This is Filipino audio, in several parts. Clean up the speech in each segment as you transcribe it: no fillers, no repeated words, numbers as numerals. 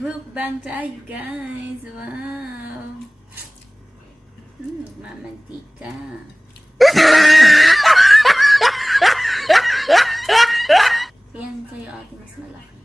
Mukbang tayo, guys. Wow. Mamantika. Yan sa'yo, ate, mas malaki.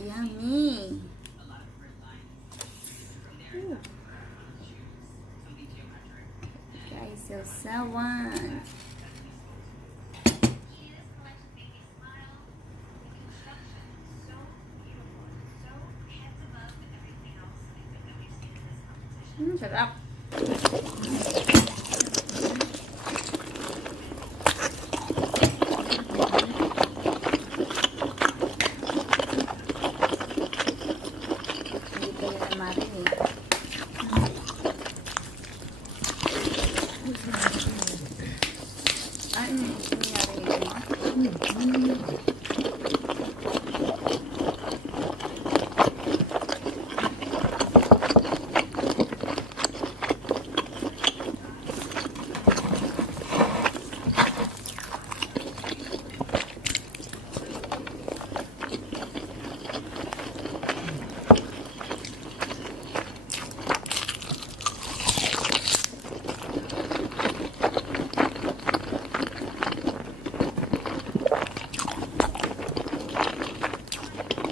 Yummy. Guys, so sawan. Sarap. Hindi pa nila marinig. Ano nangyari nito?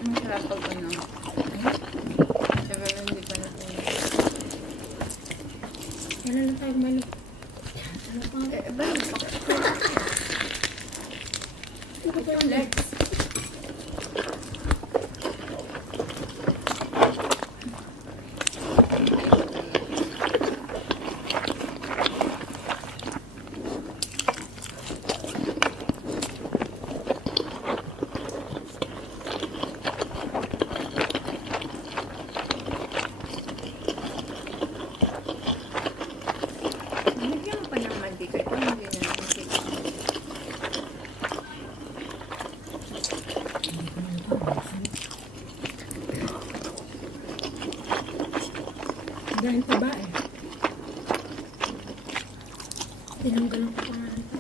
Masarap pag ano. Sabi hindi pa natin. Kailan na tayo malo? Ano pa? Balik. Yung legs. Bigyan mo pa ng mantika. Ito hindi na mantika. Dahil taba eh. Tinanggal ko pa nga ito.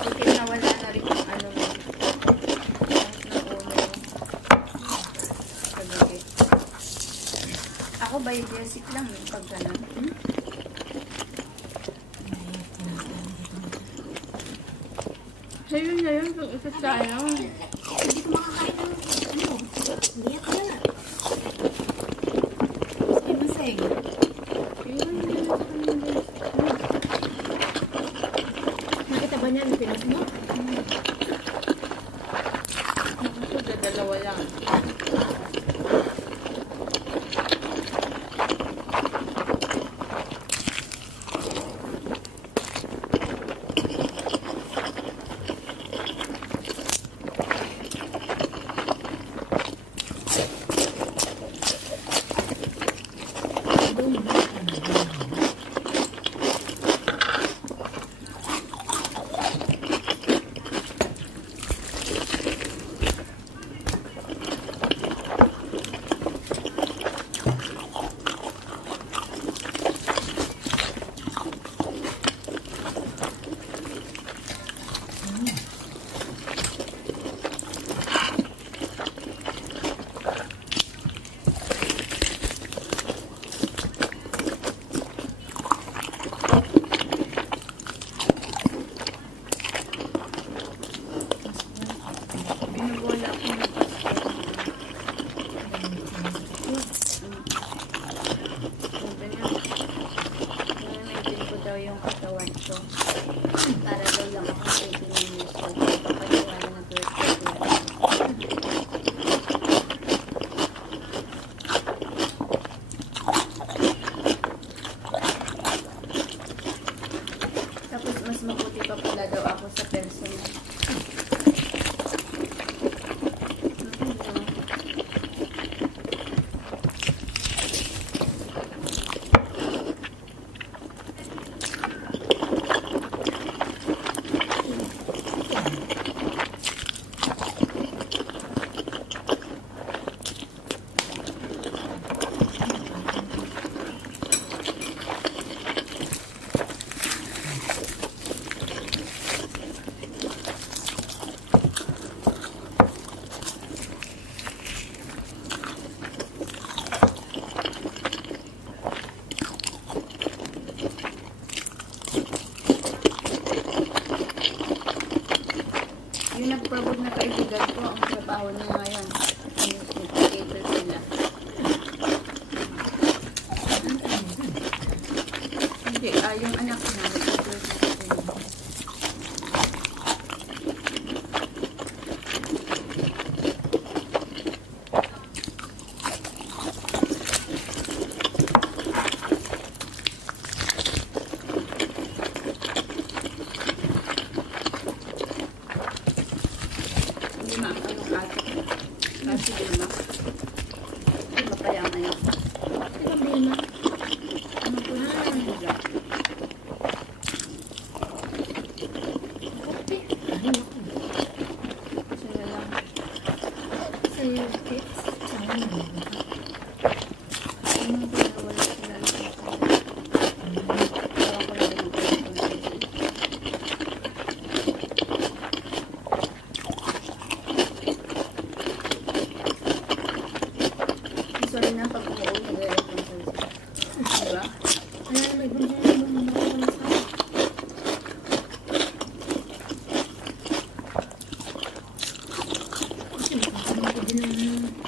Buti nawala na rin yung ano mo. Ako ba yung basic lang yung pag gano'n? Ayun na yun, kung isa tayo. Hindi ko makakain ng ano. Hindi ako na. Ay, masay. Nakita ba niya ang pinas mo? Ako dalawa lang. Binubola ako ng pastel. Sabi niya, namaintain ko daw yung katawan ko. Para daw lang ako 18 years old. Papaliwala na birthday ko. Tapos mas mabuti pa pala daw ako sa personal. super good na kaibigan ko. Ang trabaho niya ngayon. Newspaper sila. Hindi, yung anak niya. Newspaper sila. Lima, anong ato? Kasi lima. Lima pa yung anak. Ito Bima. Ano po na sila? Kape. Ano ako? Sila lang. Sa'yo, kids. Sama na. Ano po na wala sila lang. Ewan ko lang yung pinag-consider. Sorry na pag umuwi, nag-responsal sila. Diba? Ano na may bunso na mo makakala sa akin. Kasi makasama ko din ang asawa ko pa.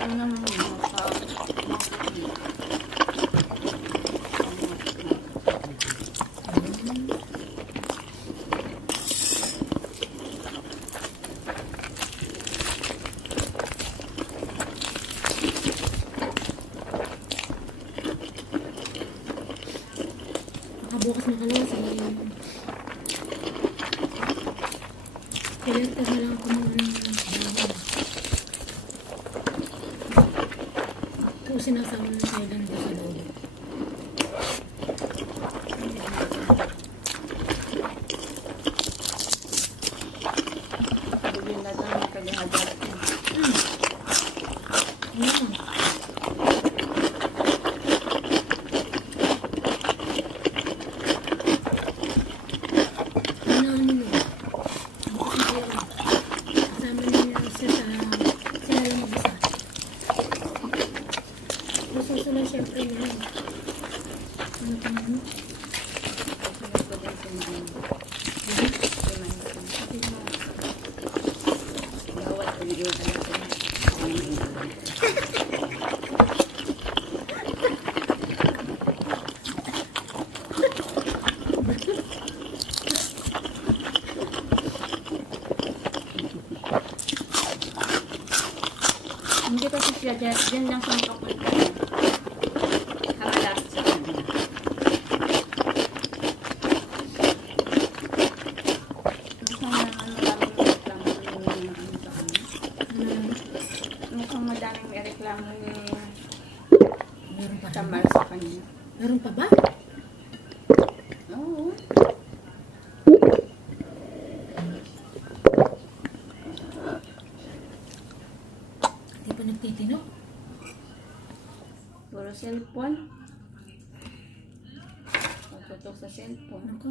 Ano naman yun? Bukas na kalawa sa Collector na lang ako mga bago. Kung sinasama na tayo lang dito sa loob. Bigyan na lang ng kalihagat. Ano? Ano mo? Kasama niya siya sa sila lang mag-isa. Gusto sila syempre niya. Ano pa ano? Sunod ko din si Mami. Si Mami. Bawal ko yung anak ko. Hindi kasi siya dyan lang sa makapunta. Hangalap sa kanya. Mukhang madaming may reklamo ni Meron pa ba? Tamar sa kanya. Meron pa ba? Oo. Hindi pa nagtitino. Puro cellphone. Pagtutok sa cellphone. Ano ko?